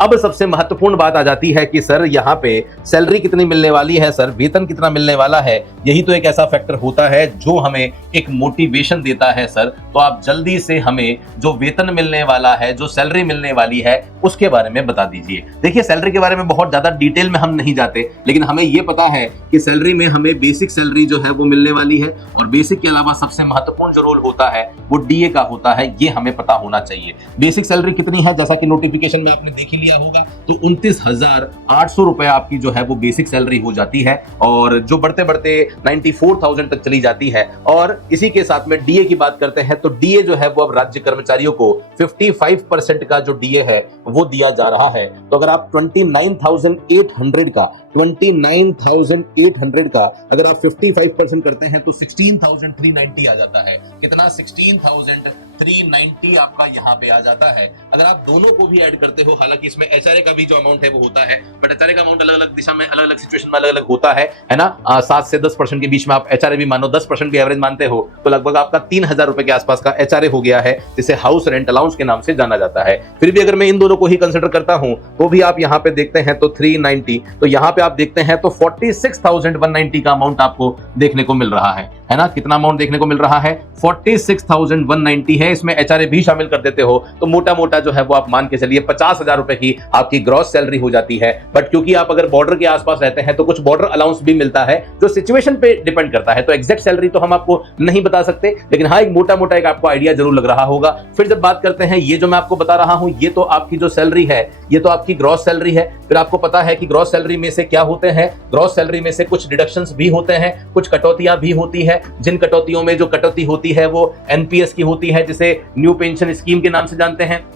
अब सबसे महत्वपूर्ण बात आ जाती है कि सर यहाँ पे सैलरी कितनी मिलने वाली है, सर वेतन कितना मिलने वाला है। यही तो एक ऐसा फैक्टर होता है जो हमें एक मोटिवेशन देता है सर। तो आप जल्दी से हमें जो वेतन मिलने वाला है, जो सैलरी मिलने वाली है, उसके बारे में बता दीजिए। देखिए सैलरी के बारे में बहुत ज्यादा डिटेल में हम नहीं जाते, लेकिन हमें यह पता है कि सैलरी में हमें बेसिक सैलरी जो है वो मिलने वाली है, और बेसिक के अलावा सबसे महत्वपूर्ण जो रोल होता है वो डीए का होता है। ये हमें पता होना चाहिए। बेसिक सैलरी कितनी है, जैसा कि नोटिफिकेशन में आपने देख ही लिया होगा, तो 29,800 रुपए आपकी जो है वो बेसिक सैलरी हो जाती है, और जो बढ़ते बढ़ते 94,000 तक चली जाती है। और इसी के साथ में डीए की बात करते हैं, तो डीए जो है वो अब राज्य कर्मचारियों को 55% का जो डीए है वो दिया जा रहा है। तो अगर आप 29,800 का अगर आप 55% करते हैं तो 16,390 आ जाता है। कितना? 16,390 आपका यहाँ पे आ जाता है। अगर आप दोनों को भी ऐड करते हो, हालांकि इसमें एचआरए का भी जो अमाउंट है वो होता है, बट एचआरए का अमाउंट अलग अलग दिशा में, अलग अलग सिचुएशन में अलग अलग होता है ना। 7 से 10% के बीच में आप एचआरए भी मानो, 10% भी एवरेज मानते हो, तो लगभग आपका 3,000 रुपए के आसपास का एचआरए हो गया है, जिसे हाउस रेंट अलाउंस के नाम से जाना जाता है। फिर भी अगर मैं इन दोनों को ही कंसिडर करता हूं तो भी आप यहाँ पे देखते हैं तो 390, तो यहाँ पे आप देखते हैं तो 46,190 का अमाउंट आपको देखने को मिल रहा है ना। कितना अमाउंट देखने को मिल रहा है? 46,190 है। इसमें एचआरए भी शामिल कर देते हो तो मोटा मोटा जो है वो आप मान के चलिए 50,000 रुपए की आपकी ग्रॉस सैलरी हो जाती है। बट क्योंकि आप अगर बॉर्डर के आसपास रहते हैं तो कुछ बॉर्डर अलाउंस भी मिलता है, जो सिचुएशन पे डिपेंड करता है। तो एग्जैक्ट सैलरी तो हम आपको नहीं बता सकते, लेकिन हाँ एक मोटा मोटा एक आपको आइडिया जरूर लग रहा होगा। फिर जब बात करते हैं, ये जो मैं आपको बता रहा हूं ये तो आपकी जो सैलरी है ये तो आपकी ग्रॉस सैलरी है। फिर आपको पता है कि ग्रॉस सैलरी में से क्या होते हैं, ग्रॉस सैलरी में से कुछ डिडक्शंस भी होते हैं, कुछ कटौतियां भी होती है। जिन कटौतियों में जो कटौती होती है वो एनपीएस की होती है, जिसे न्यू पेंशन स्कीम के नाम से जानते हैं।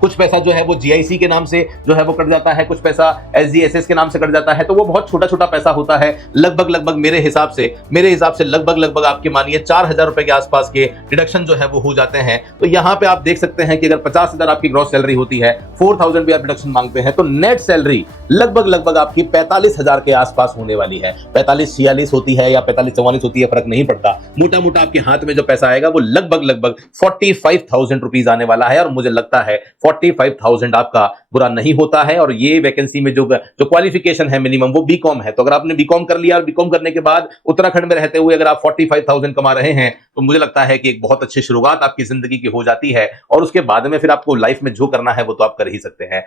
कुछ पैसा जो है वो जीआईसी के नाम से जो है वो कट जाता है, कुछ पैसा एसजीएसएस के नाम से कट जाता है। तो वो बहुत छोटा छोटा पैसा होता है। लगभग मेरे हिसाब से लगभग आपके मानिए 4,000 रुपए के आसपास के डिडक्शन जो है वो हो जाते हैं। तो यहाँ पे आप देख सकते हैं कि अगर 50,000 आपकी ग्रॉस सैलरी होती है, 4,000 भी आप डिडक्शन मांगते हैं, तो नेट सैलरी लगभग आपकी 45,000 के आसपास होने वाली है। 45-46 होती है या 45-44 होती है, फर्क नहीं पड़ता। मोटा मोटा आपके हाथ में जो पैसा आएगा वो लगभग 45,000 रुपीज आने वाला है। और मुझे लगता है 45,000 आपका बुरा नहीं होता है। और ये वैकेंसी में जो क्वालिफिकेशन है मिनिमम वो बीकॉम है। तो अगर आपने बीकॉम कर लिया और बीकॉम करने के बाद उत्तराखंड में रहते हुए अगर आप 45,000 कमा रहे हैं, तो मुझे लगता है कि एक बहुत अच्छी शुरुआत आपकी जिंदगी की हो जाती है। और उसके बाद में फिर आपको लाइफ में जो करना है वो तो आप कर ही सकते हैं।